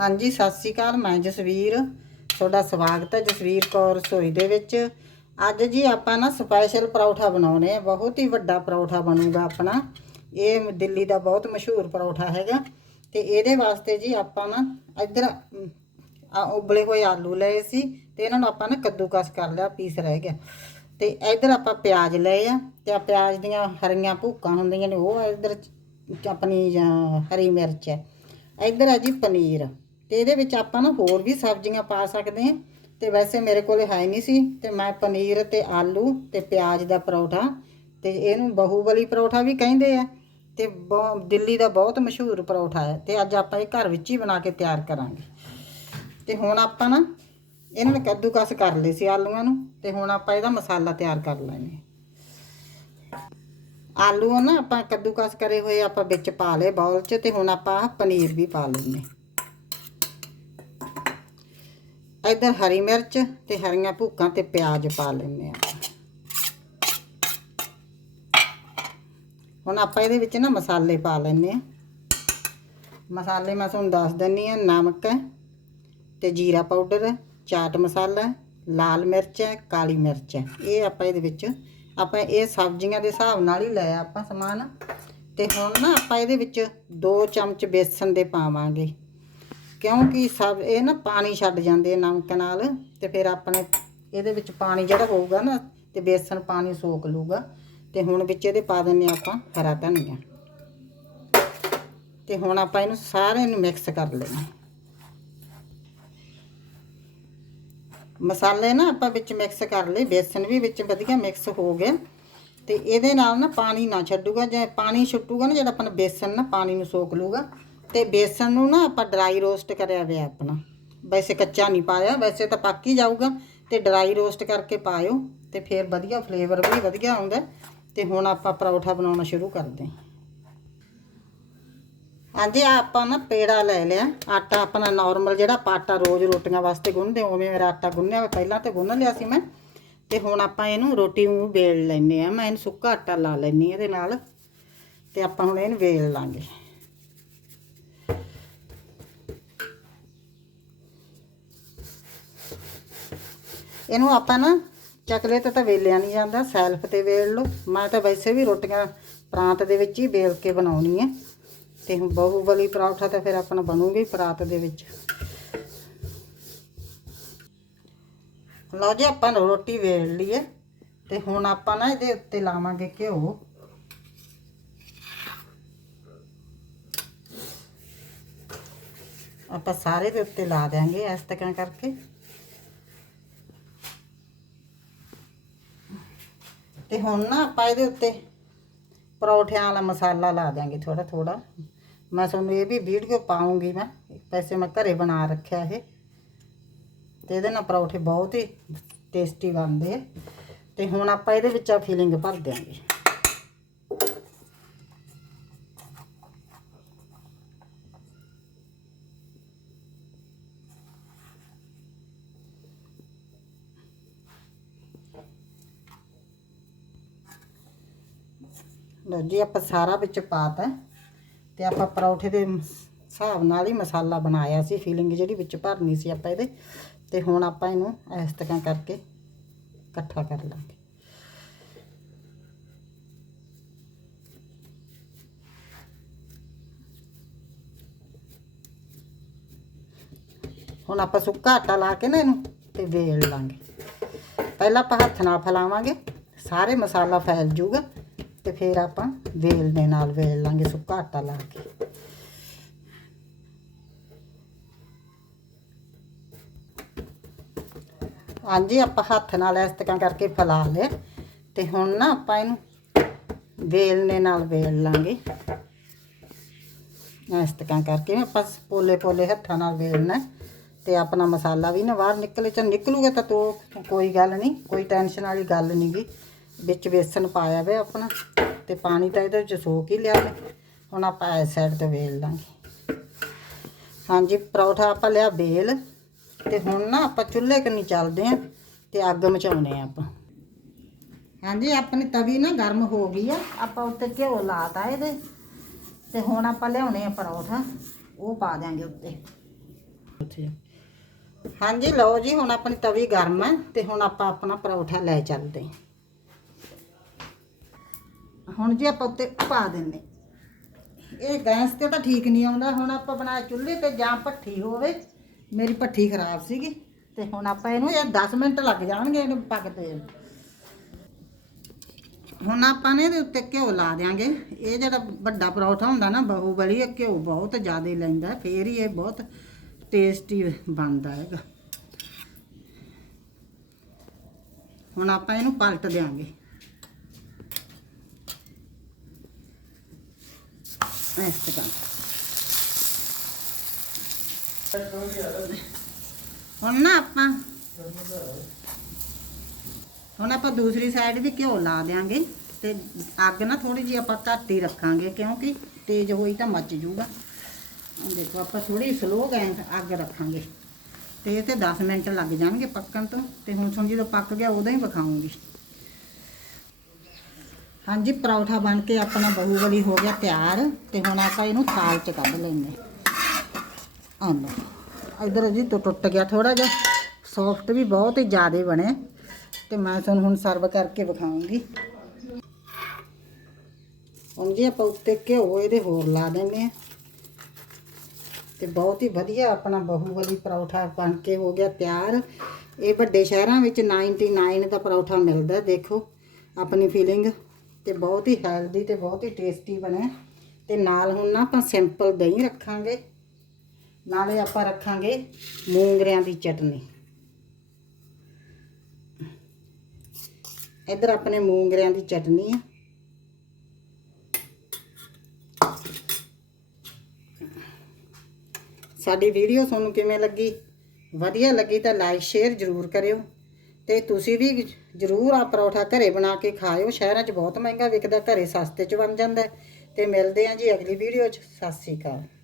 ਹਾਂਜੀ, ਸਤਿ ਸ਼੍ਰੀ ਅਕਾਲ, ਮੈਂ ਜਸਵੀਰ। ਤੁਹਾਡਾ ਸਵਾਗਤ ਹੈ ਜਸਵੀਰ ਕੌਰ ਰਸੋਈ ਦੇ ਵਿੱਚ। ਅੱਜ ਜੀ ਆਪਾਂ ਨਾ ਸਪੈਸ਼ਲ ਪਰੌਠਾ ਬਣਾਉਣੇ ਆ, ਬਹੁਤ ਹੀ ਵੱਡਾ ਪਰੌਠਾ ਬਣੂਗਾ ਆਪਣਾ। ਇਹ ਦਿੱਲੀ ਦਾ ਬਹੁਤ ਮਸ਼ਹੂਰ ਪਰੌਠਾ ਹੈਗਾ। ਤੇ ਇਹਦੇ ਵਾਸਤੇ ਜੀ ਆਪਾਂ ਨਾ ਇੱਧਰ ਉਬਲੇ ਹੋਏ ਆਲੂ ਲਏ ਸੀ ਤੇ ਇਹਨਾਂ ਨੂੰ ਆਪਾਂ ਨਾ ਕੱਦੂਕਸ ਕਰ ਲਿਆ, ਪੀਸ ਰਹਿ ਗਿਆ। ਤੇ ਇੱਧਰ ਆਪਾਂ ਪਿਆਜ਼ ਲਏ ਆ, ਤੇ ਆ ਪਿਆਜ਼ ਦੀਆਂ ਹਰੀਆਂ ਭੂਕਾਂ ਹੁੰਦੀਆਂ ਨੇ, ਉਹ ਇੱਧਰ ਆਪਣੀ ਹਰੀ ਮਿਰਚ ਹੈ। ਇੱਧਰ ਹੈ ਜੀ ਪਨੀਰ। ਤੇ ਇਹਦੇ ਵਿੱਚ ਆਪਾਂ ਨਾ ਹੋਰ ਵੀ ਸਬਜ਼ੀਆਂ ਪਾ ਸਕਦੇ ਹਾਂ। ਤੇ ਵੈਸੇ ਮੇਰੇ ਕੋਲੇ ਹੈ ਨਹੀਂ ਸੀ ਤੇ ਮੈਂ ਪਨੀਰ ਤੇ ਆਲੂ ਤੇ ਪਿਆਜ਼ ਦਾ ਪਰੌਠਾ ਤੇ ਇਹਨੂੰ ਬਾਹੂਬਲੀ ਪਰੌਠਾ ਵੀ ਕਹਿੰਦੇ ਆ। ਤੇ ਬਹੁ- ਦਿੱਲੀ ਦਾ ਬਹੁਤ ਮਸ਼ਹੂਰ ਪਰੌਠਾ ਹੈ ਤੇ ਅੱਜ ਆਪਾਂ ਇਹ ਘਰ ਵਿੱਚ ਹੀ ਬਣਾ ਕੇ ਤਿਆਰ ਕਰਾਂਗੇ। ਤੇ ਹੁਣ ਆਪਾਂ ਨਾ ਇਹਨਾਂ ਨੂੰ ਕੱਦੂਕਸ ਕਰ ਲਏ ਸੀ ਆਲੂਆਂ ਨੂੰ ਤੇ ਹੁਣ ਆਪਾਂ ਇਹਦਾ ਮਸਾਲਾ ਤਿਆਰ ਕਰ ਲੈਣੇ ਆਲੂ ਨਾ ਆਪਾਂ ਕੱਦੂਕਸ ਕਰੇ ਹੋਏ ਆਪਾਂ ਵਿੱਚ ਪਾ ਲਏ ਬਾਉਲ 'ਚ ਤੇ ਹੁਣ ਆਪਾਂ ਪਨੀਰ ਵੀ ਪਾ ਲੈਣੇ ਇੱਧਰ ਹਰੀ ਮਿਰਚ ਤੇ ਹਰੀਆਂ ਭੂਕਾਂ ਤੇ ਪਿਆਜ਼ ਪਾ ਲੈਂਦੇ ਆ ਹੁਣ ਆਪਾਂ ਇਹਦੇ ਵਿੱਚ ਨਾ ਮਸਾਲੇ ਪਾ ਲੈਂਦੇ ਆ ਮਸਾਲੇ ਮੈਂ ਤੁਹਾਨੂੰ ਦੱਸ ਦਿੰਨੀ ਆ ਨਮਕ ਹੈ ਤੇ ਜੀਰਾ ਪਾਊਡਰ ਹੈ ਚਾਟ ਮਸਾਲਾ ਹੈ ਲਾਲ ਮਿਰਚ ਹੈ ਕਾਲੀ ਮਿਰਚ। ਹੈ ਇਹ ਆਪਾਂ ਇਹਦੇ ਵਿੱਚ, ਆਪਾਂ ਇਹ ਸਬਜ਼ੀਆਂ ਦੇ ਹਿਸਾਬ ਨਾਲ ਹੀ ਲਿਆ ਆਪਾਂ ਸਮਾਨ। ਤੇ ਹੁਣ ਨਾ ਆਪਾਂ ਇਹਦੇ ਵਿੱਚ 2 ਚਮਚ ਬੇਸਨ ਦੇ ਪਾਵਾਂਗੇ। ਕਿਉਂਕਿ ਸਭ, ਇਹ ਨਾ ਪਾਣੀ ਛੱਡ ਜਾਂਦੇ ਆ ਨਮਕ ਨਾਲ ਤੇ ਫਿਰ ਆਪਣੇ ਇਹਦੇ ਵਿੱਚ ਪਾਣੀ ਜਿਹੜਾ ਹੋਊਗਾ ਨਾ ਤੇ ਬੇਸਨ ਪਾਣੀ ਸੋਖ ਲੂਗਾ ਤੇ ਹੁਣ ਵਿੱਚ ਇਹਦੇ ਪਾ ਦਿੰਨੇ ਆਪਾਂ ਹਰਾ ਧਨੀਆ। ਤੇ ਹੁਣ ਆਪਾਂ ਇਹਨੂੰ ਸਾਰੇ ਨੂੰ ਮਿਕਸ ਕਰ ਲੈਣਾ। ਮਸਾਲੇ ਨਾ ਆਪਾਂ ਵਿੱਚ ਮਿਕਸ ਕਰ ਲਏ, ਬੇਸਨ ਵੀ ਵਿੱਚ ਵਧੀਆ ਮਿਕਸ ਹੋ ਗਿਆ ਤੇ ਇਹਦੇ ਨਾਲ ਨਾ ਪਾਣੀ ਨਾ ਛੱਡੂਗਾ, ਜੇ ਪਾਣੀ ਛੁੱਟੂਗਾ ਨਾ ਜਿਹੜਾ ਆਪਣਾ ਬੇਸਨ ਨਾ ਪਾਣੀ ਨੂੰ ਸੋਖ ਲੂਗਾ ਤੇ ਬੇਸਣ ਨੂੰ ਨਾ ਆਪਾਂ ਡਰਾਈ ਰੋਸਟ ਕਰਿਆ ਹੋਇਆ ਆਪਣਾ। ਵੈਸੇ ਕੱਚਾ ਨਹੀਂ ਪਾਇਆ, ਵੈਸੇ ਤਾਂ ਪੱਕ ਹੀ ਜਾਊਗਾ। ਤੇ ਡਰਾਈ ਰੋਸਟ ਕਰਕੇ ਪਾਇਓ ਤੇ ਫਿਰ ਵਧੀਆ ਫਲੇਵਰ ਵੀ ਵਧੀਆ ਆਉਂਦਾ ਤੇ ਹੁਣ ਆਪਾਂ ਪਰੌਠਾ ਬਣਾਉਣਾ ਸ਼ੁਰੂ ਕਰਦੇ ਹਾਂ। ਹਾਂਜੀ ਆਪਾਂ ਨਾ ਪੇੜਾ ਲੈ ਲਿਆ। ਆਟਾ ਆਪਣਾ ਨਾਰਮਲ ਜਿਹੜਾ ਆਪਾਂ ਆਟਾ ਰੋਜ਼ ਰੋਟੀਆਂ ਵਾਸਤੇ ਗੁੰਨਦੇ ਉਵੇਂ ਮੇਰਾ ਆਟਾ ਗੁੰਨਿਆ ਹੋਇਆ, ਪਹਿਲਾਂ ਤੇ ਗੁੰਨ ਲਿਆ ਸੀ ਮੈਂ। ਤੇ ਹੁਣ ਆਪਾਂ ਇਹਨੂੰ ਰੋਟੀ ਨੂੰ ਵੇਲ ਲੈਨੇ ਆ ਮੈਂ ਇਹਨੂੰ ਸੁੱਕਾ ਆਟਾ ਲਾ ਲੈਨੀ ਇਹਦੇ ਨਾਲ। ਤੇ ਆਪਾਂ ਹੁਣ ਇਹਨੂੰ ਵੇਲ ਲਾਂਗੇ। ਇਹਨੂੰ ਆਪਾਂ ਨਾ ਚਕਲੇ ਤੇ ਤਾਂ ਵੇਲਿਆ ਨਹੀਂ ਜਾਂਦਾ, ਸੈਲਫ ਤੇ ਵੇਲ ਲਓ। ਮੈਂ ਤਾਂ ਵੈਸੇ ਵੀ ਰੋਟੀਆਂ ਪ੍ਰਾਂਤ ਦੇ ਵਿੱਚ ਹੀ ਵੇਲ ਕੇ ਬਣਾਉਣੀ ਹੈ ਤੇ ਹੁਣ ਬਲੀ ਪਰੌਠਾ ਤਾਂ ਫਿਰ ਆਪਣਾ ਬਣੂਗੀ ਪ੍ਰਾਂਤ ਦੇ ਵਿੱਚ। ਲਓ ਜੀ, ਆਪਾਂ ਨੇ ਰੋਟੀ ਵੇਲ ਲਈ ਹੈ ਤੇ ਹੁਣ ਆਪਾਂ ਨਾ ਇਹਦੇ ਉੱਤੇ ਲਾਵਾਂਗੇ ਘਿਓ। ਆਪਾਂ ਸਾਰੇ ਦੇ ਉੱਤੇ ਲਾ ਦਿਆਂਗੇ ਇਸ ਤਰ੍ਹਾਂ ਕਰਕੇ। ਤੇ ਹੁਣ ਨਾ ਆਪਾਂ ਇਹਦੇ ਉੱਤੇ ਪਰੌਠਿਆਂ ਵਾਲਾ ਮਸਾਲਾ ਲਾ ਦਿਆਂਗੇ ਥੋੜਾ ਥੋੜਾ ਮੈਂ ਤੁਹਾਨੂੰ ਇਹ ਵੀ ਵੀਡੀਓ ਪਾਉਂਗੀ ਮੈਂ, ਵੈਸੇ ਮੈਂ ਘਰੇ ਬਣਾ ਰੱਖਿਆ ਇਹ। ਤੇ ਇਹਦੇ ਨਾਲ ਪਰੌਠੇ ਬਹੁਤ ਹੀ ਟੇਸਟੀ ਬਣਦੇ ਆ। ਤੇ ਹੁਣ ਆਪਾਂ ਇਹਦੇ ਵਿੱਚ ਆ ਫੀਲਿੰਗ ਭਰ ਦਿਆਂਗੇ। ਲਓ ਜੀ, ਆਪਾਂ ਸਾਰਾ ਵਿੱਚ ਪਾਤਾ ਤੇ ਆਪਾਂ ਪਰੌਠੇ ਦੇ ਹਿਸਾਬ ਨਾਲ ਹੀ ਮਸਾਲਾ ਬਣਾਇਆ ਸੀ ਫੀਲਿੰਗ ਜਿਹੜੀ ਵਿੱਚ ਭਰਨੀ ਸੀ ਆਪਾਂ ਇਹਦੇ। ਤੇ ਹੁਣ ਆਪਾਂ ਇਹਨੂੰ ਇਸ ਤਰ੍ਹਾਂ ਕਰਕੇ ਇਕੱਠਾ ਕਰ ਲਾਂਗੇ। ਹੁਣ ਆਪਾਂ ਸੁੱਕਾ ਆਟਾ ਲਾ ਕੇ ਨਾ ਇਹਨੂੰ ਤੇ ਵੇਲ ਲਾਂਗੇ। ਪਹਿਲਾਂ ਆਪਾਂ ਹੱਥ ਨਾਲ ਫੈਲਾਵਾਂਗੇ, ਸਾਰੇ ਮਸਾਲਾ ਫੈਲ ਜਾਊਗਾ। ਤੇ ਫਿਰ ਆਪਾਂ ਵੇਲ ਦੇ ਨਾਲ ਵੇਲ ਲਾਂਗੇ ਸੁੱਕਾ ਆਟਾ ਲਾ ਕੇ। ਹਾਂਜੀ, ਆਪਾਂ ਹੱਥ ਨਾਲ ਇਸ ਤਰ੍ਹਾਂ ਕਰਕੇ ਫੈਲਾ ਲਿਆ ਤੇ ਹੁਣ ਨਾ ਆਪਾਂ ਇਹਨੂੰ ਵੇਲਨੇ ਨਾਲ ਵੇਲ ਲਾਂਗੇ। ਇਸ ਤਰ੍ਹਾਂ ਕਰਕੇ ਆਪਾਂ ਪੋਲੇ ਪੋਲੇ ਹੱਥਾਂ ਨਾਲ ਵੇਲਣਾ ਤੇ ਆਪਣਾ ਮਸਾਲਾ ਵੀ ਨਾ ਬਾਹਰ ਨਿਕਲੇ ਚ ਨਿਕਲੂਗਾ ਤਾਂ ਤੋ ਕੋਈ ਗੱਲ ਨਹੀਂ, ਕੋਈ ਟੈਨਸ਼ਨ ਵਾਲੀ ਗੱਲ ਨਹੀਂ ਗੀ। ਵਿੱਚ ਬੇਸਨ ਪਾਇਆ ਵੇ ਆਪਣਾ ਤੇ ਪਾਣੀ ਤਾਂ ਇਹਦੇ ਵਿੱਚ ਸੋਕ ਹੀ ਲਿਆ ਨੇ ਹੁਣ ਆਪਾਂ ਇਸ ਸਾਈਡ ਤੇ ਵੇਲ ਲਾਂਗੇ। ਹਾਂਜੀ ਪਰੌਠਾ ਆਪਾਂ ਲਿਆ ਵੇਲ ਤੇ ਹੁਣ ਨਾ ਆਪਾਂ ਚੁੱਲ੍ਹੇ ਕੰਨੀ ਚੱਲਦੇ ਆਂ ਤੇ ਅੱਗ ਮਚਾਉਣੇ ਆ ਆਪਾਂ। ਹਾਂਜੀ ਆਪਣੀ ਤਵੀ ਨਾ ਗਰਮ ਹੋ ਗਈ ਆ। ਆਪਾਂ ਉੱਤੇ ਘਿਓ ਲਾਤਾ ਇਹਦੇ ਤੇ ਹੁਣ ਆਪਾਂ ਲਿਆਉਣੇ ਆ ਪਰੌਠਾ। ਉਹ ਪਾ ਦਿਆਂਗੇ ਉੱਤੇ। ਉੱਥੇ। ਹਾਂਜੀ ਲਓ ਜੀ ਹੁਣ ਆਪਣੀ ਤਵੀ ਗਰਮ ਹੈ ਤੇ ਹੁਣ ਆਪਾਂ ਆਪਣਾ ਪਰੌਠਾ ਲੈ ਚੱਲਦੇ ਹਾਂ ਹੁਣ ਜੇ ਆਪਾਂ ਉੱਤੇ ਪਾ ਦਿੰਨੇ ਇਹ ਗੈਸ ਤੇ ਤਾਂ ਠੀਕ ਨਹੀਂ ਆਉਂਦਾ। ਹੁਣ ਆਪਾਂ ਬਣਾਇਆ ਚੁੱਲ੍ਹੇ ਤੇ ਜਾਂ ਭੱਠੀ ਹੋਵੇ, ਮੇਰੀ ਭੱਠੀ ਖਰਾਬ ਸੀਗੀ। ਤੇ ਹੁਣ ਆਪਾਂ ਇਹਨੂੰ ਇਹ 10 ਮਿੰਟ ਲੱਗ ਜਾਣਗੇ ਇਹਨੂੰ ਪੱਕਦੇ ਹੁਣ ਆਪਾਂ ਨੇ ਇਹਦੇ ਉੱਤੇ ਘਿਓ ਲਾ ਦਿਆਂਗੇ। ਇਹ ਜਿਹੜਾ ਵੱਡਾ ਪਰੌਠਾ ਹੁੰਦਾ ਨਾ ਬਾਹੂਬਲੀ ਇਹ ਘਿਓ ਬਹੁਤ ਜ਼ਿਆਦਾ ਲੈਂਦਾ ਫੇਰ ਹੀ ਇਹ ਬਹੁਤ ਟੇਸਟੀ ਬਣਦਾ ਹੈਗਾ। ਹੁਣ ਆਪਾਂ ਇਹਨੂੰ ਪਲਟ ਦਿਆਂਗੇ ਇਸ ਤਰ੍ਹਾਂ ਹੁਣ ਨਾ ਆਪਾਂ, ਹੁਣ ਆਪਾਂ ਦੂਸਰੀ ਸਾਈਡ ਵੀ ਘਿਓ ਲਾ ਦਿਆਂਗੇ ਤੇ ਅੱਗ ਨਾ ਥੋੜੀ ਜਿਹੀ ਆਪਾਂ ਘੱਟ ਹੀ ਰੱਖਾਂਗੇ ਕਿਉਂਕਿ ਤੇਜ਼ ਹੋਈ ਤਾਂ ਮੱਚ ਜੂਗਾ ਦੇਖੋ, ਆਪਾਂ ਥੋੜੀ ਸਲੋ ਗੈਸ ਅੱਗ ਰੱਖਾਂਗੇ। ਤੇ ਇਹ ਤੇ 10 ਮਿੰਟ ਲੱਗ ਜਾਣਗੇ ਪੱਕਣ ਤੋਂ ਤੇ ਹੁਣ ਸੁਣ ਜਦੋਂ ਪੱਕ ਗਿਆ ਉਦੋਂ ਹੀ ਵਿਖਾਉਂਗੀ ਹਾਂਜੀ, ਪਰੌਠਾ ਬਣ ਕੇ ਆਪਣਾ ਬਾਹੂਬਲੀ ਹੋ ਗਿਆ ਤਿਆਰ ਤੇ ਹੁਣ ਆਪਾਂ ਇਹਨੂੰ ਥਾਲ 'ਚ ਕੱਢ ਲੈਂਦੇ ਆਹ ਲਓ, ਇਧਰ ਜੀ ਤੋਂ ਟੁੱਟ ਗਿਆ ਥੋੜਾ ਜਿਹਾ। ਸੌਫਟ ਵੀ ਬਹੁਤ ਹੀ ਜ਼ਿਆਦਾ ਬਣੇ। ਤੇ ਮੈਂ ਤੁਹਾਨੂੰ ਹੁਣ ਸਰਵ ਕਰਕੇ ਵਿਖਾਉਂਗੀ। ਹੁਣ ਜੀ ਆਪਾਂ ਉੱਤੇ ਘਿਓ ਇਹਦੇ ਹੋਰ ਲਾ ਦਿੰਨੇ ਆ ਤੇ ਬਹੁਤ ਹੀ ਵਧੀਆ ਆਪਣਾ ਬਾਹੂਬਲੀ ਪਰੌਠਾ ਬਣ ਕੇ ਹੋ ਗਿਆ ਤਿਆਰ। ਇਹ ਵੱਡੇ ਸ਼ਹਿਰਾਂ ਵਿੱਚ 99 ਦਾ ਪਰੌਠਾ ਮਿਲਦਾ, ਦੇਖੋ, ਆਪਣੀ ਫੀਲਿੰਗ ਤੇ ਬਹੁਤ ਹੀ ਹੈਲਦੀ ਤੇ ਬਹੁਤ ਹੀ ਟੇਸਟੀ ਬਣਿਆ ਤੇ ਨਾਲ ਹੁਣ ਨਾ ਆਪਾਂ ਸਿੰਪਲ ਦਹੀਂ ਰੱਖਾਂਗੇ। ਨਾਲੇ ਆਪਾਂ ਰੱਖਾਂਗੇ ਮੂੰਗਰਿਆਂ ਦੀ ਚਟਨੀ। ਇੱਧਰ ਆਪਣੇ ਮੂੰਗਰਿਆਂ ਦੀ ਚਟਨੀ ਆ। ਸਾਡੀ ਵੀਡੀਓ ਤੁਹਾਨੂੰ ਕਿਵੇਂ ਲੱਗੀ? ਵਧੀਆ ਲੱਗੀ ਤਾਂ ਲਾਈਕ ਸ਼ੇਅਰ ਜ਼ਰੂਰ ਕਰਿਓ। ਤੇ ਤੁਸੀਂ ਵੀ ਜ਼ਰੂਰ ਆ ਪਰੌਠਾ ਘਰੇ ਬਣਾ ਕੇ ਖਾਇਓ। ਸ਼ਹਿਰਾਂ 'ਚ ਬਹੁਤ ਮਹਿੰਗਾ ਵਿਕਦਾ, ਘਰੇ ਸਸਤੇ 'ਚ ਬਣ ਜਾਂਦਾ। ਹੈ। ਤੇ ਮਿਲਦੇ ਆਂ ਜੀ ਅਗਲੀ ਵੀਡੀਓ 'ਚ। ਸਤਿ ਸ੍ਰੀ ਅਕਾਲ।